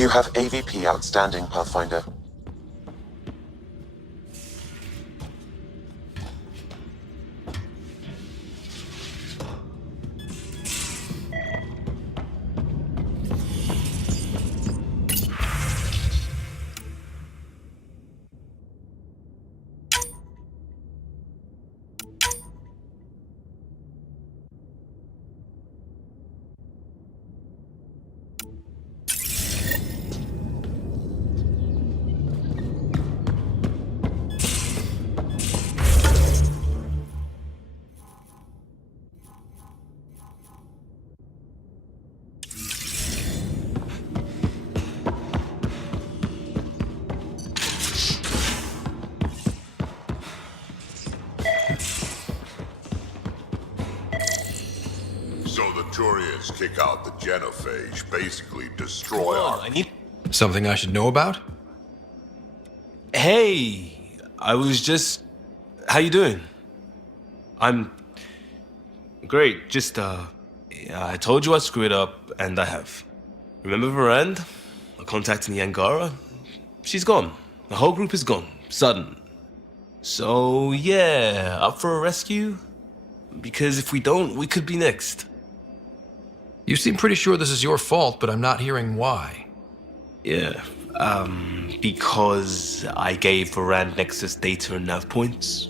You have AVP outstanding, Pathfinder. So the Turians kick out the genophage, basically destroy our... Something I should know about? Hey, I was just... How you doing? I'm... Great, just, yeah, I told you I screwed up, and I have. Remember Varand? I contacted the Angara? She's gone. The whole group is gone. Sudden. So, yeah, up for a rescue? Because if we don't, we could be next. You seem pretty sure this is your fault, but I'm not hearing why. Yeah, because I gave Varand Nexus data and nav points.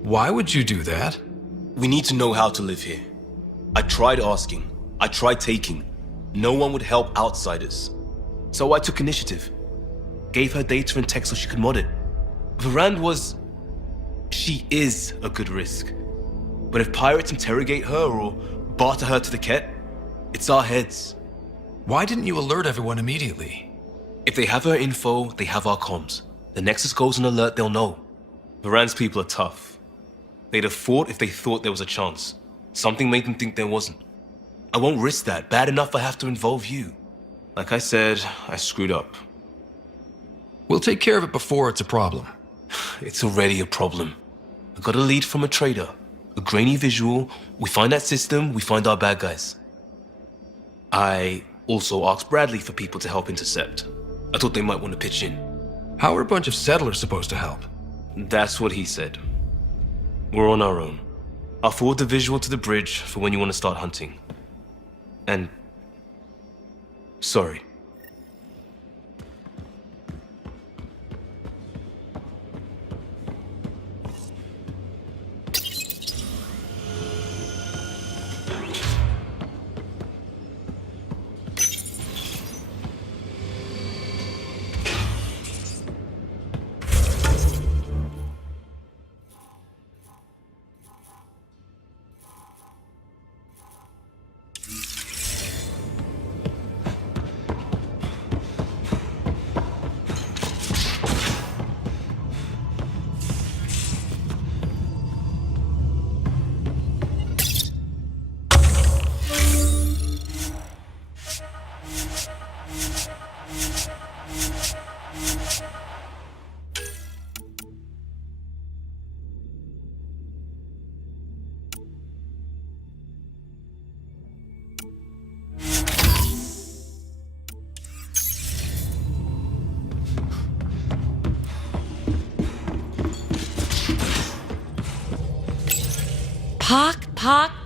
Why would you do that? We need to know how to live here. I tried asking. I tried taking. No one would help outsiders. So I took initiative. Gave her data and tech so she could mod it. Varand was... She is a good risk. But if pirates interrogate her or barter her to the Ket, it's our heads. Why didn't you alert everyone immediately? If they have her info, they have our comms. The Nexus goes on alert, they'll know. Varand's people are tough. They'd have fought if they thought there was a chance. Something made them think there wasn't. I won't risk that. Bad enough I have to involve you. Like I said, I screwed up. We'll take care of it before it's a problem. It's already a problem. I got a lead from a trader. A grainy visual. We find that system, we find our bad guys. I also asked Bradley for people to help intercept. I thought they might want to pitch in. How are a bunch of settlers supposed to help? That's what he said. We're on our own. I'll forward the visual to the bridge for when you want to start hunting. And... sorry.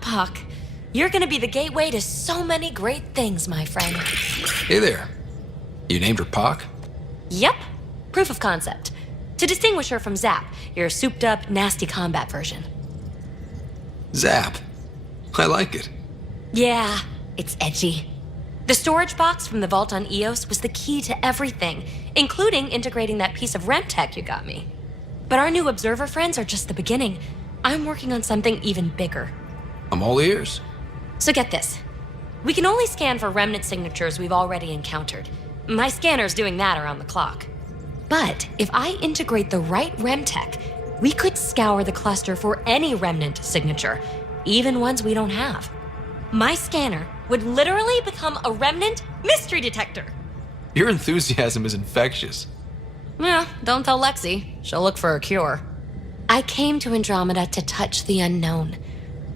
Puck. You're gonna be the gateway to so many great things, my friend. Hey there. You named her Pock? Yep. Proof of concept. To distinguish her from Zap, your souped-up, nasty combat version. Zap. I like it. Yeah, it's edgy. The storage box from the vault on Eos was the key to everything, including integrating that piece of Remtech you got me. But our new observer friends are just the beginning. I'm working on something even bigger. I'm all ears. So get this. We can only scan for remnant signatures we've already encountered. My scanner's doing that around the clock. But if I integrate the right Remtech, we could scour the cluster for any remnant signature, even ones we don't have. My scanner would literally become a remnant mystery detector. Your enthusiasm is infectious. Yeah, don't tell Lexi. She'll look for a cure. I came to Andromeda to touch the unknown,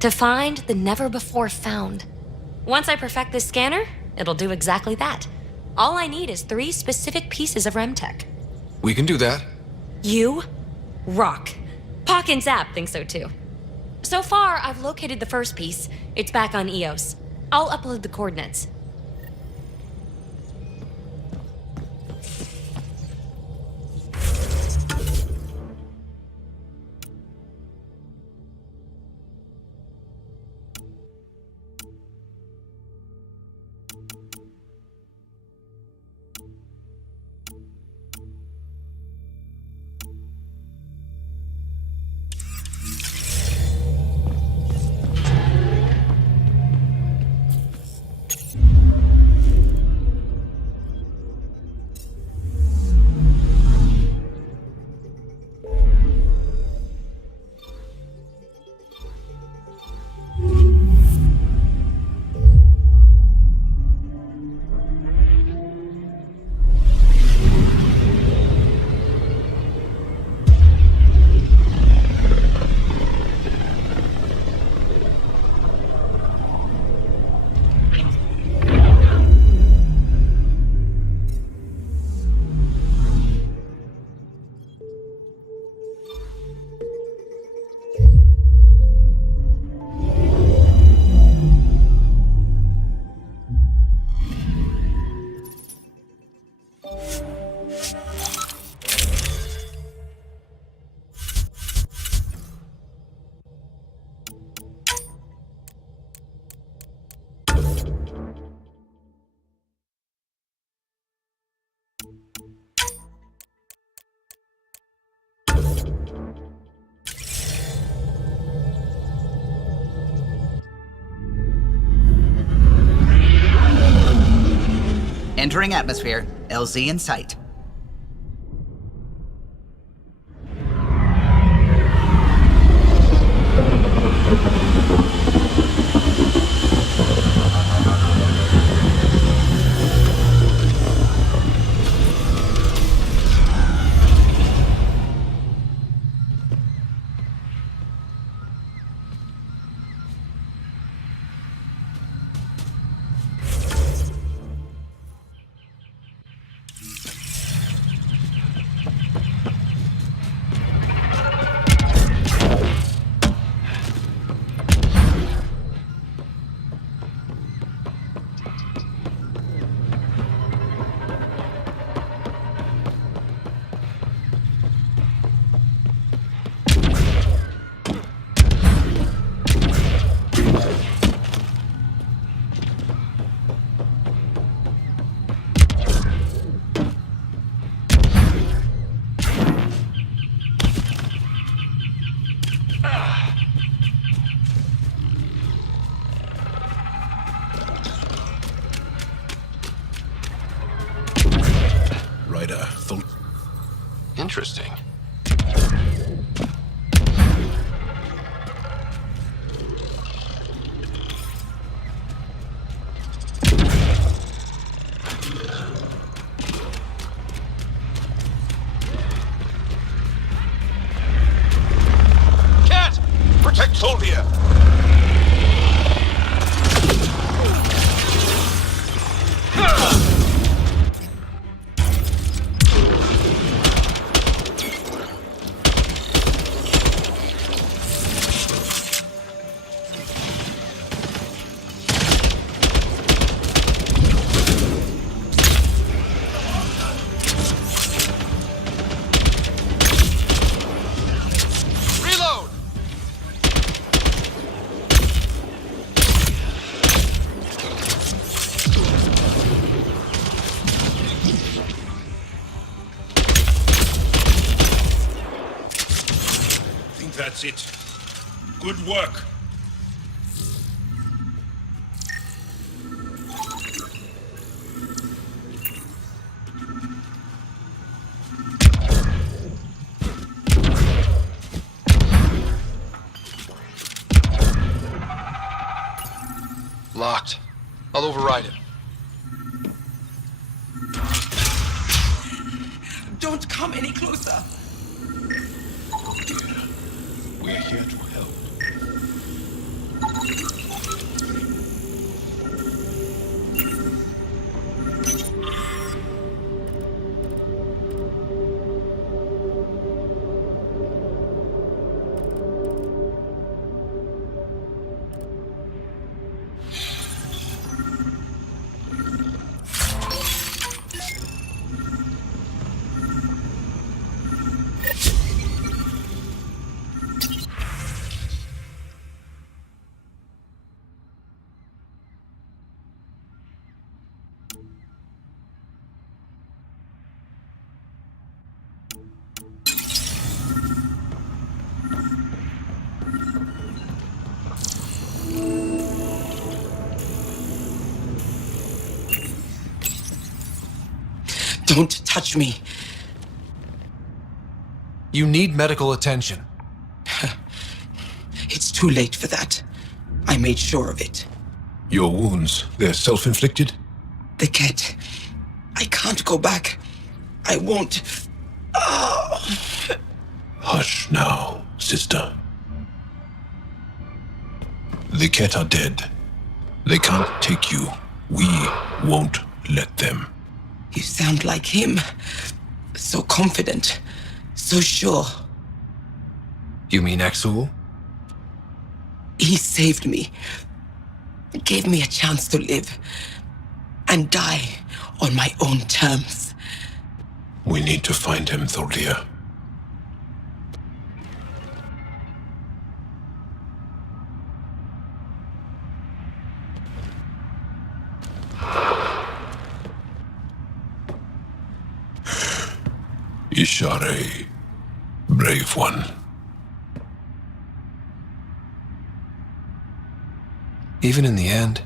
to find the never-before-found. Once I perfect this scanner, it'll do exactly that. All I need is 3 specific pieces of Remtech. We can do that. You rock. Pock and Zap think so too. So far, I've located the first piece. It's back on EOS. I'll upload the coordinates. Entering atmosphere. LZ in sight. Interesting. Cat! Protect Solvia! That's it. Good work. Locked. I'll override it. Don't come any closer. We're here to help. Don't touch me. You need medical attention. It's too late for that. I made sure of it. Your wounds, they're self-inflicted? The cat. I can't go back. I won't. Hush now, sister. The Ket are dead. They can't take you. We won't let them. You sound like him. So confident. So sure. You mean Exul? He saved me. Gave me a chance to live. And die on my own terms. We need to find him, Thordia. Ishare, brave one. Even in the end,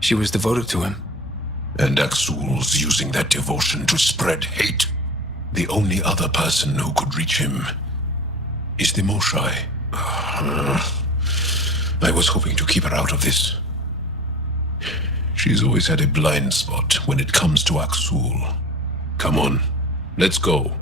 she was devoted to him. And Axul's using that devotion to spread hate. The only other person who could reach him is the Moshai. I was hoping to keep her out of this. She's always had a blind spot when it comes to Axul. Come on, let's go.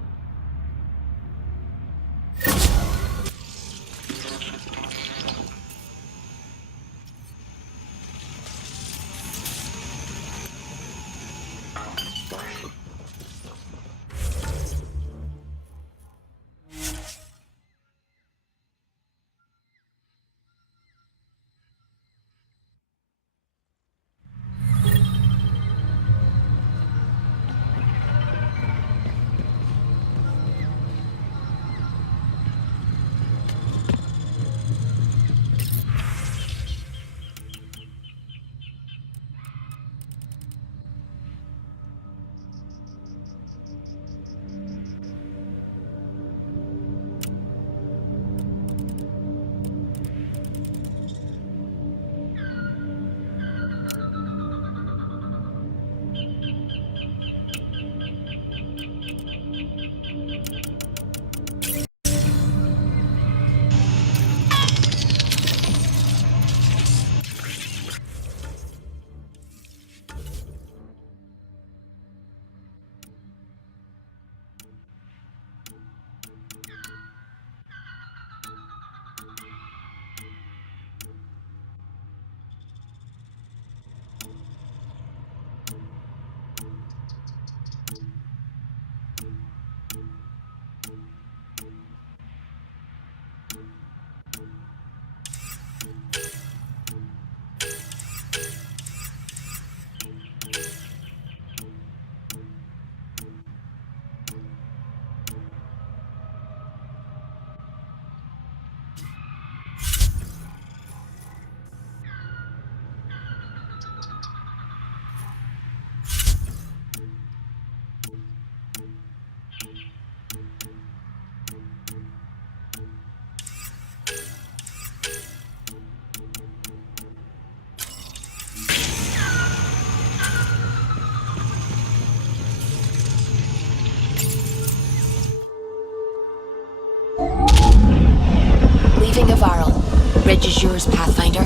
Leaving Avaril. Ridge is yours, Pathfinder.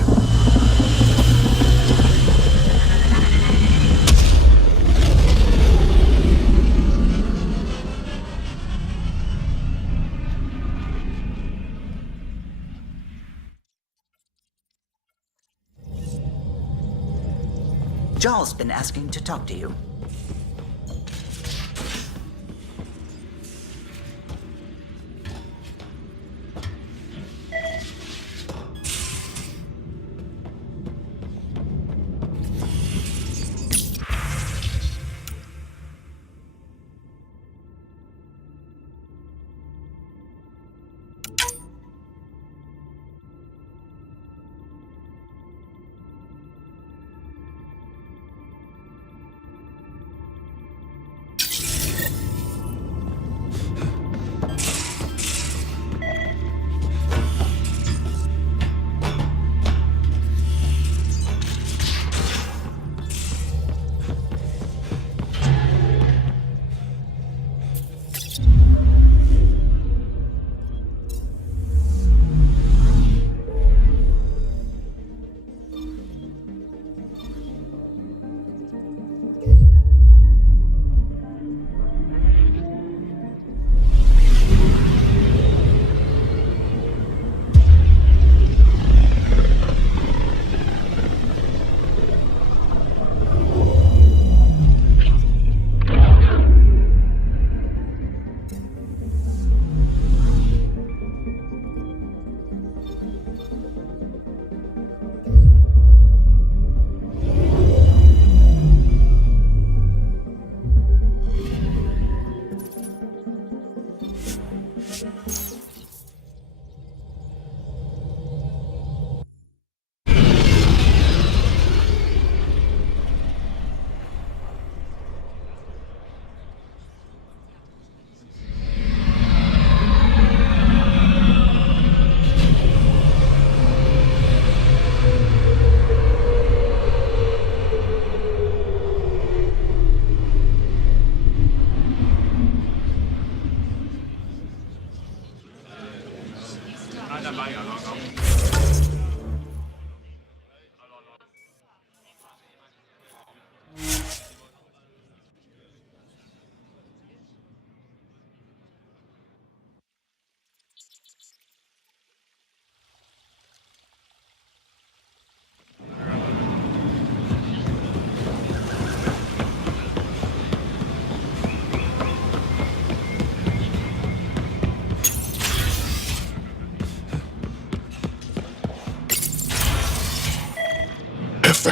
Jaal's been asking to talk to you.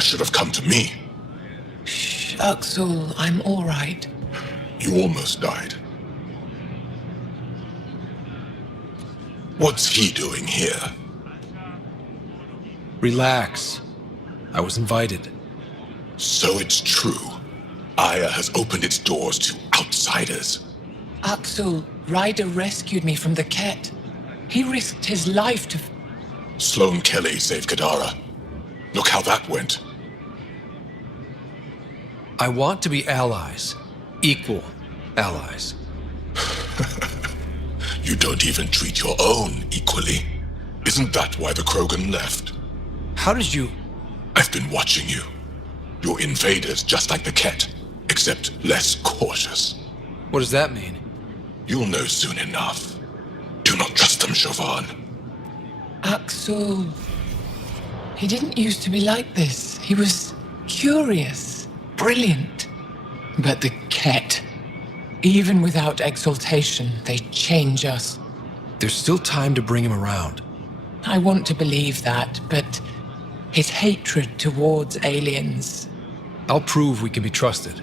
That should have come to me. Shh, Axel, I'm all right. You almost died. What's he doing here? Relax. I was invited. So it's true. Aya has opened its doors to outsiders. Axel, Ryder rescued me from the Ket. He risked his life to... Sloane Kelly saved Kadara. Look how that went. I want to be allies. Equal allies. You don't even treat your own equally. Isn't that why the Krogan left? How did you... I've been watching you. You're invaders just like the Ket, except less cautious. What does that mean? You'll know soon enough. Do not trust them, Chauvin. Axel... He didn't used to be like this. He was curious, brilliant. But the Ket, even without exaltation, they change us. There's still time to bring him around. I want to believe that, but his hatred towards aliens... I'll prove we can be trusted.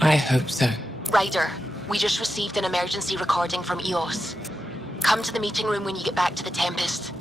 I hope so. Ryder, we just received an emergency recording from EOS. Come to the meeting room when you get back to the Tempest.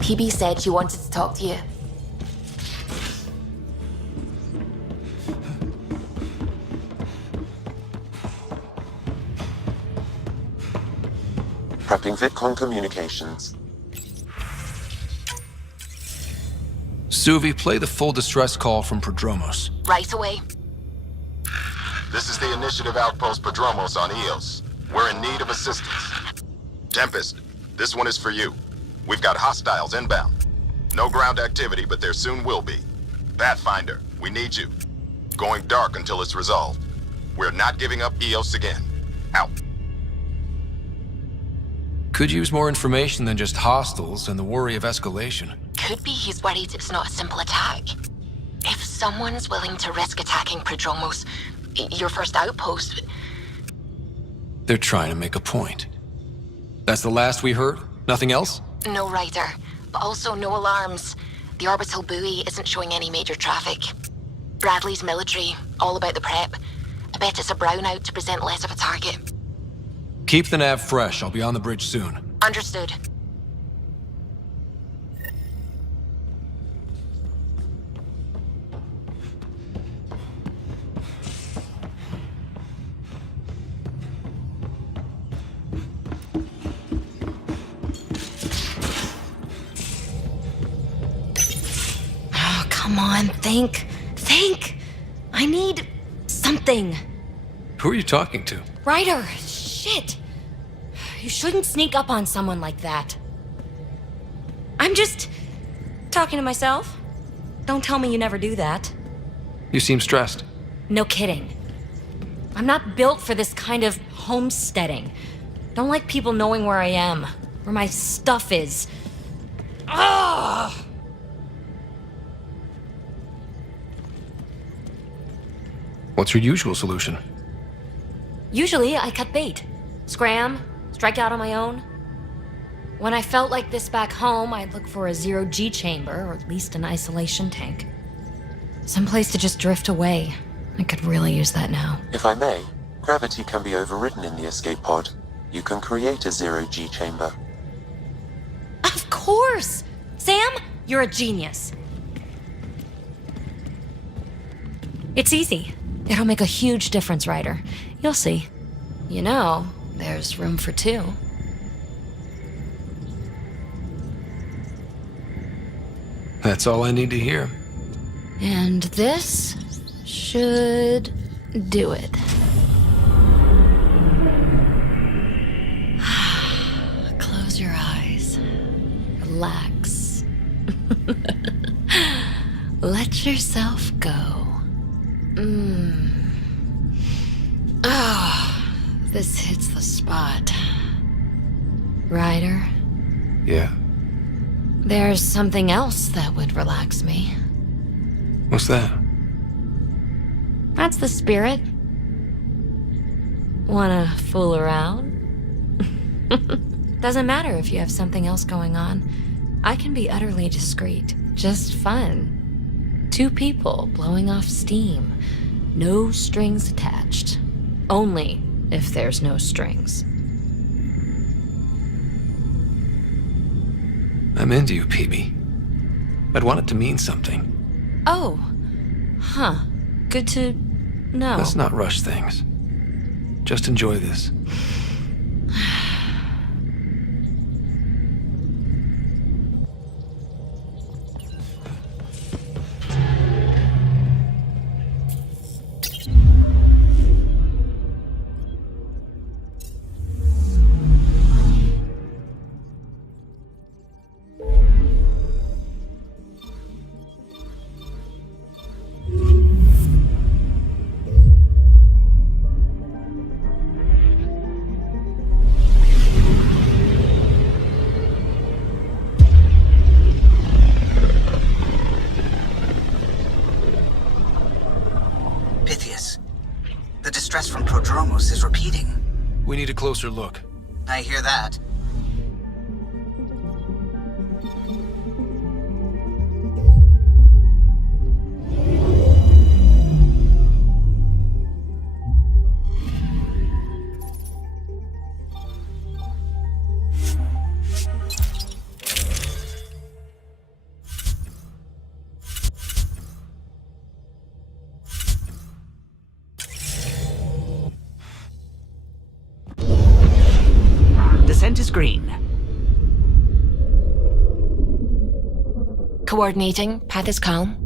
Peebee said she wanted to talk to you. Prepping VidCon communications. Suvi, play the full distress call from Prodromos. Right away. This is the Initiative Outpost Padromos on Eos. We're in need of assistance. Tempest, this one is for you. We've got hostiles inbound. No ground activity, but there soon will be. Pathfinder, we need you. Going dark until it's resolved. We're not giving up Eos again. Out. Could use more information than just hostiles and the worry of escalation. Could be he's worried it's not a simple attack. If someone's willing to risk attacking Prodromos, your first outpost... They're trying to make a point. That's the last we heard? Nothing else? No Ryder, but also no alarms. The orbital buoy isn't showing any major traffic. Bradley's military, all about the prep. I bet it's a brownout to present less of a target. Keep the nav fresh. I'll be on the bridge soon. Understood. Oh, come on, think. Think! I need something. Who are you talking to? Ryder, shit. You shouldn't sneak up on someone like that. I'm just talking to myself. Don't tell me you never do that. You seem stressed. No kidding. I'm not built for this kind of homesteading. Don't like people knowing where I am, where my stuff is. Ugh! What's your usual solution? Usually, I cut bait. Scram, strike out on my own. When I felt like this back home, I'd look for a zero-G chamber, or at least an isolation tank. Someplace to just drift away. I could really use that now. If I may, gravity can be overridden in the escape pod. You can create a zero-G chamber. Of course! Sam, you're a genius. It's easy. It'll make a huge difference, Ryder. You'll see. You know, there's room for two. That's all I need to hear. And this should do it. Close your eyes. Relax. Let yourself go. Oh, this hits the spot. Ryder, Yeah. there's something else that would relax me. What's that? That's the spirit. Wanna fool around? Doesn't matter if you have something else going on. I can be utterly discreet. Just fun. Two people blowing off steam. No strings attached. Only if there's no strings. I'm into you, Peebee. I'd want it to mean something. Oh. Huh. Good to know. Let's not rush things. Just enjoy this. The distress from Prodromos is repeating. We need a closer look. I hear that. Descent is green. Coordinating. Path is calm.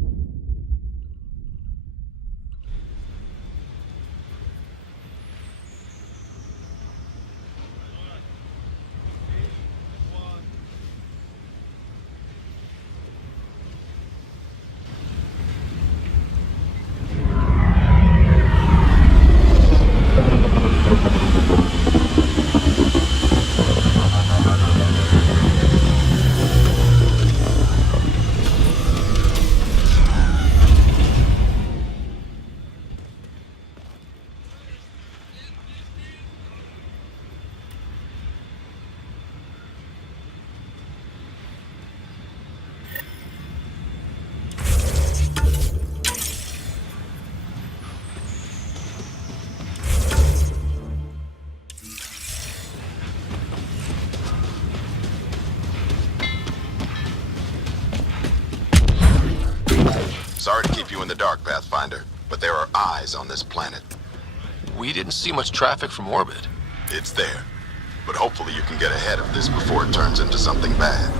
Sorry to keep you in the dark, Pathfinder, but there are eyes on this planet. We didn't see much traffic from orbit. It's there. But hopefully you can get ahead of this before it turns into something bad.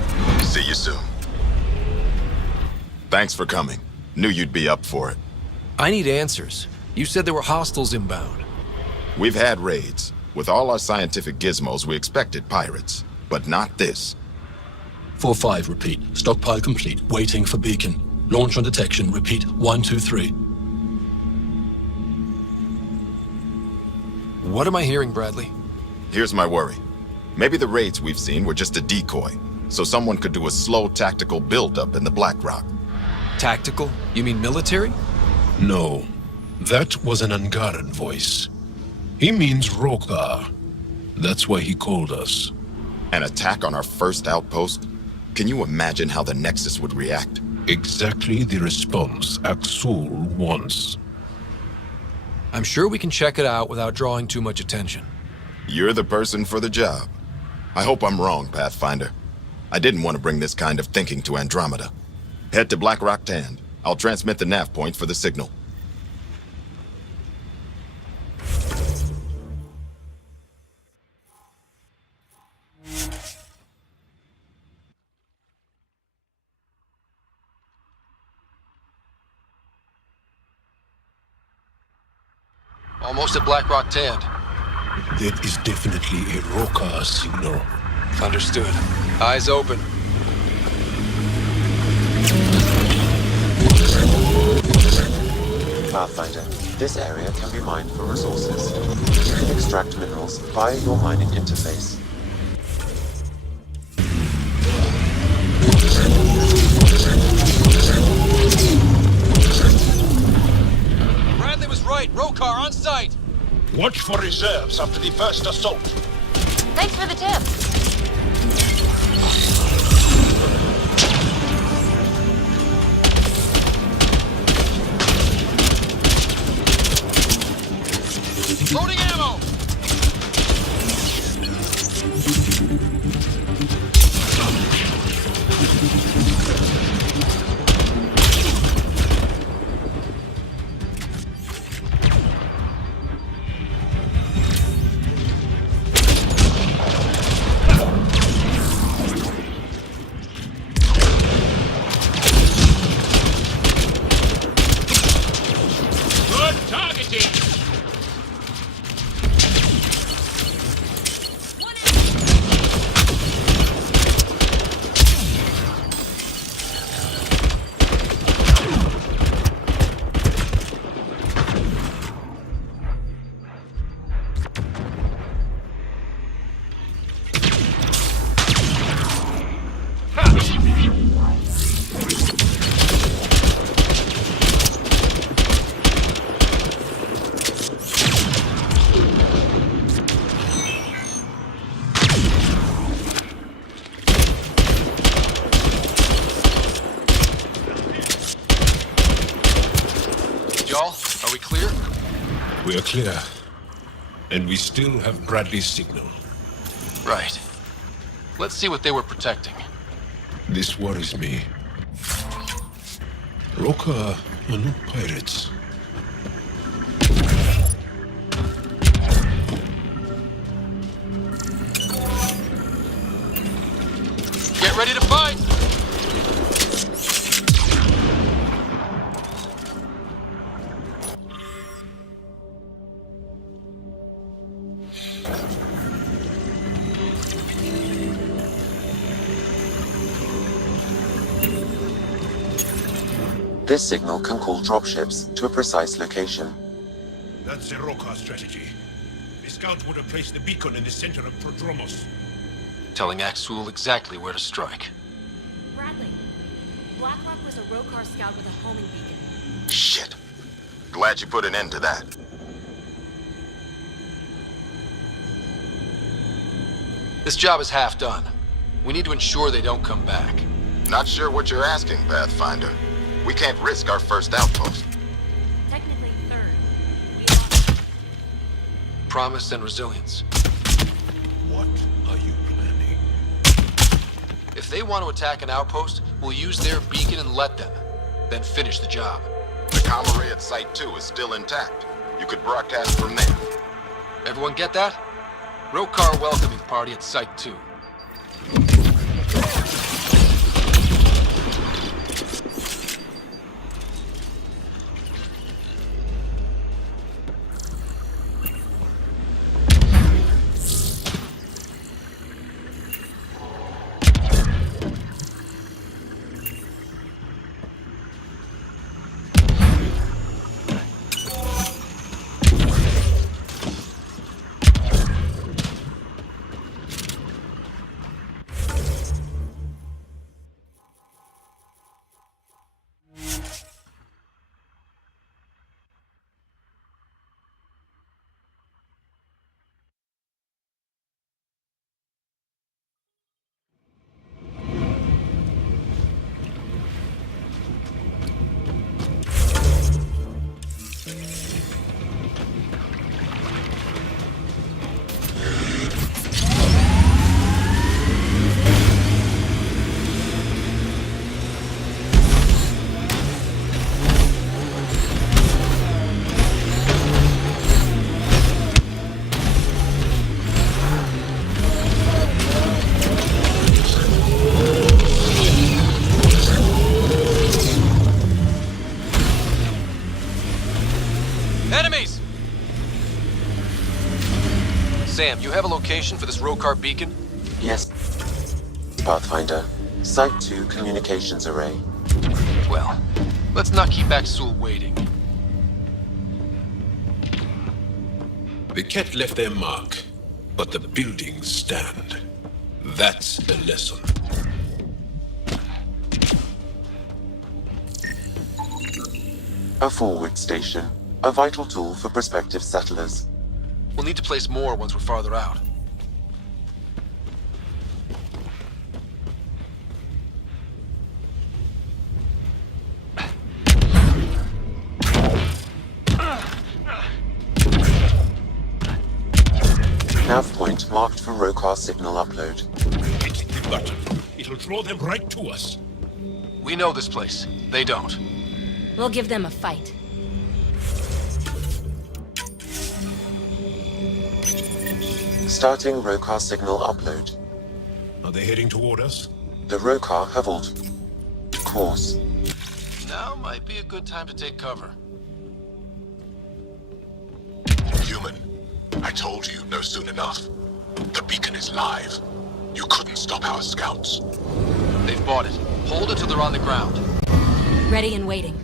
See you soon. Thanks for coming. Knew you'd be up for it. I need answers. You said there were hostiles inbound. We've had raids. With all our scientific gizmos, we expected pirates. But not this. 4-5, repeat. Stockpile complete. Waiting for beacon. Launch on detection. Repeat. 1-2-3. What am I hearing, Bradley? Here's my worry. Maybe the raids we've seen were just a decoy, so someone could do a slow tactical buildup in the Black Rock. Tactical? You mean military? No. That was an Angaran voice. He means Roekaar. That's why he called us. An attack on our first outpost? Can you imagine how the Nexus would react? Exactly the response Axul wants. I'm sure we can check it out without drawing too much attention. You're the person for the job. I hope I'm wrong, Pathfinder. I didn't want to bring this kind of thinking to Andromeda. Head to Black Rock Tand. I'll transmit the nav point for the signal. Almost at Black Rock Tand. That is definitely a Roekaar signal. Understood. Eyes open. Pathfinder, this area can be mined for resources. You can extract minerals via your mining interface. Bradley was right. Roekaar on site. Watch for reserves after the first assault. Thanks for the tip. Loading ammo! Jaal, are we clear? We are clear. And we still have Bradley's signal. Right. Let's see what they were protecting. This worries me. Roekaar are not pirates. Get ready to fight! This signal can call dropships to a precise location. That's the Roekaar strategy. The scout would have placed the beacon in the center of Prodromos. Telling Axul exactly where to strike. Bradley, Blackrock was a Roekaar scout with a homing beacon. Shit. Glad you put an end to that. This job is half done. We need to ensure they don't come back. Not sure what you're asking, Pathfinder. We can't risk our first outpost. Technically third. We lost. Promise and resilience. What are you planning? If they want to attack an outpost, we'll use their beacon and let them. Then finish the job. The comm array at Site 2 is still intact. You could broadcast from there. Everyone get that? Roekaar welcoming party at Site 2. Enemies! Sam, you have a location for this Roekaar beacon? Yes, Pathfinder. Site 2 communications array. Well, let's not keep Axul waiting. The Ket left their mark, but the buildings stand. That's the lesson. A forward station. A vital tool for prospective settlers. We'll need to place more once we're farther out. Nav point marked for Roekaar signal upload. Hit the button. It'll draw them right to us. We know this place. They don't. We'll give them a fight. Starting Roekaar signal upload. Are they heading toward us? The Roekaar have altered course. Now might be a good time to take cover. Human, I told you no soon enough. The beacon is live. You couldn't stop our scouts. They've bought it. Hold it till they're on the ground. Ready and waiting.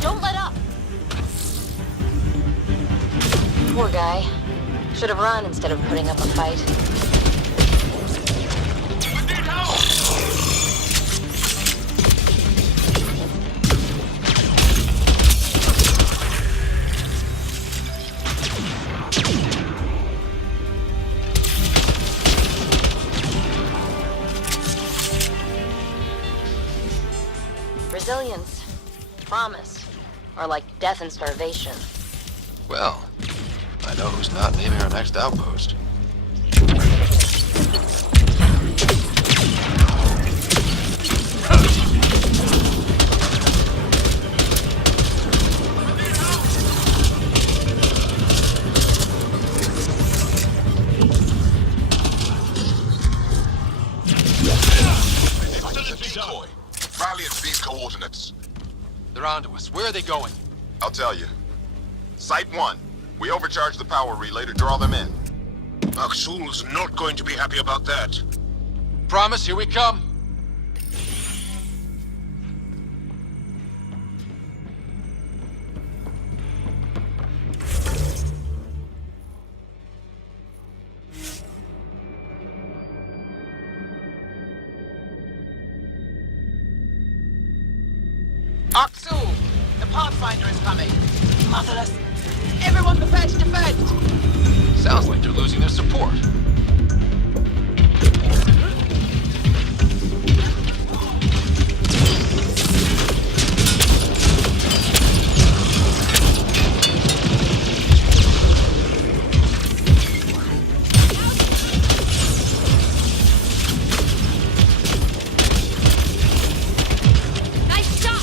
Don't let up. Poor guy. Should have run instead of putting up a fight. Resilience, promise, or like death and starvation. Well, I know who's not naming our next outpost. Decoy. Rally at these coordinates. They're onto us. Where are they going? I'll tell you. Site 1. We overcharged the power relay to draw them in. Aksul's not going to be happy about that. Promise, here we come. Aksul! The Pathfinder is coming! Motherless! Everyone prepare to defend! Sounds like they're losing their support. Nice shot!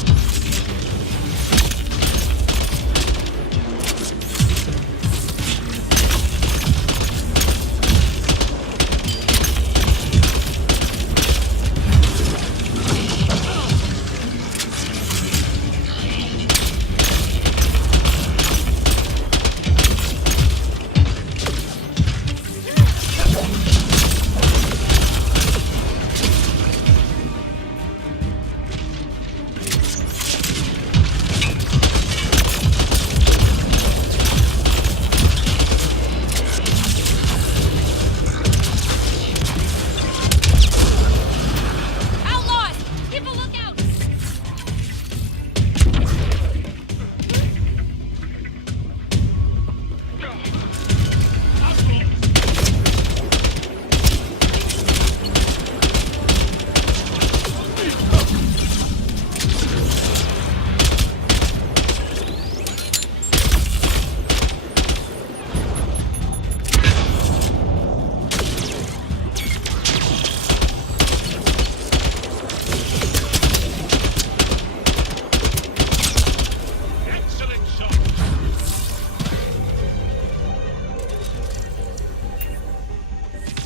Outlaws! Keep a lookout!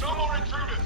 No more intruders!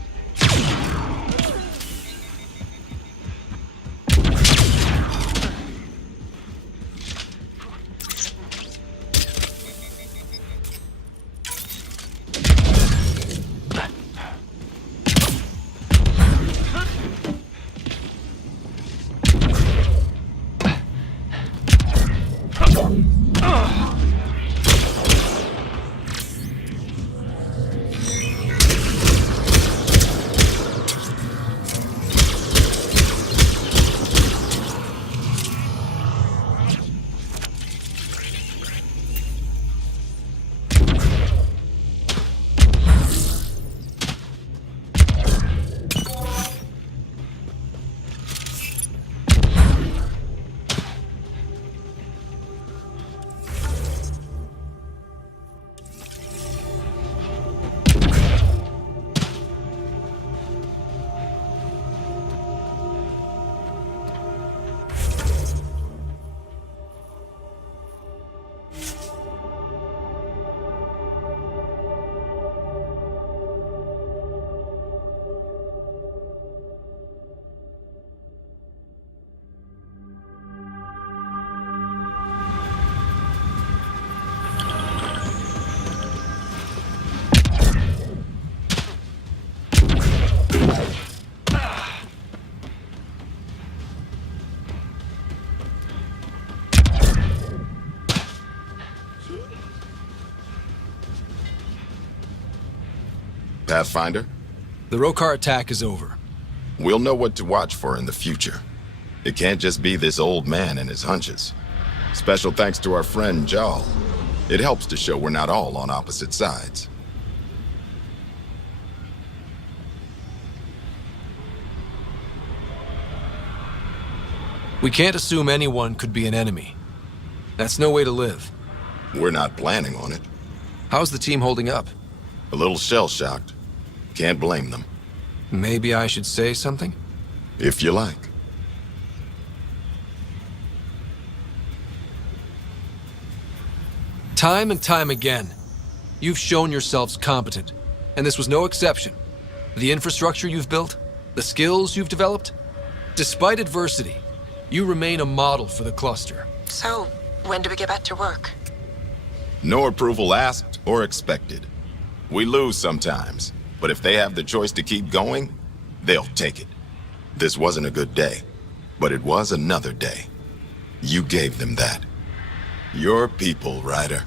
Pathfinder, The Roekaar attack is over. we'll know what to watch for in the future. It can't just be this old man and his hunches. Special thanks to our friend Jaal. It helps to show we're not all on opposite sides. We can't assume anyone could be an enemy. That's no way to live. We're not planning on it. How's the team holding up? A little shell-shocked. Can't blame them. Maybe I should say something? If you like. Time and time again, you've shown yourselves competent, and this was no exception. The infrastructure you've built, the skills you've developed, despite adversity, you remain a model for the cluster. So, when do we get back to work? No approval asked or expected. We lose sometimes, but if they have the choice to keep going, they'll take it. This wasn't a good day, but it was another day. You gave them that. Your people, Ryder.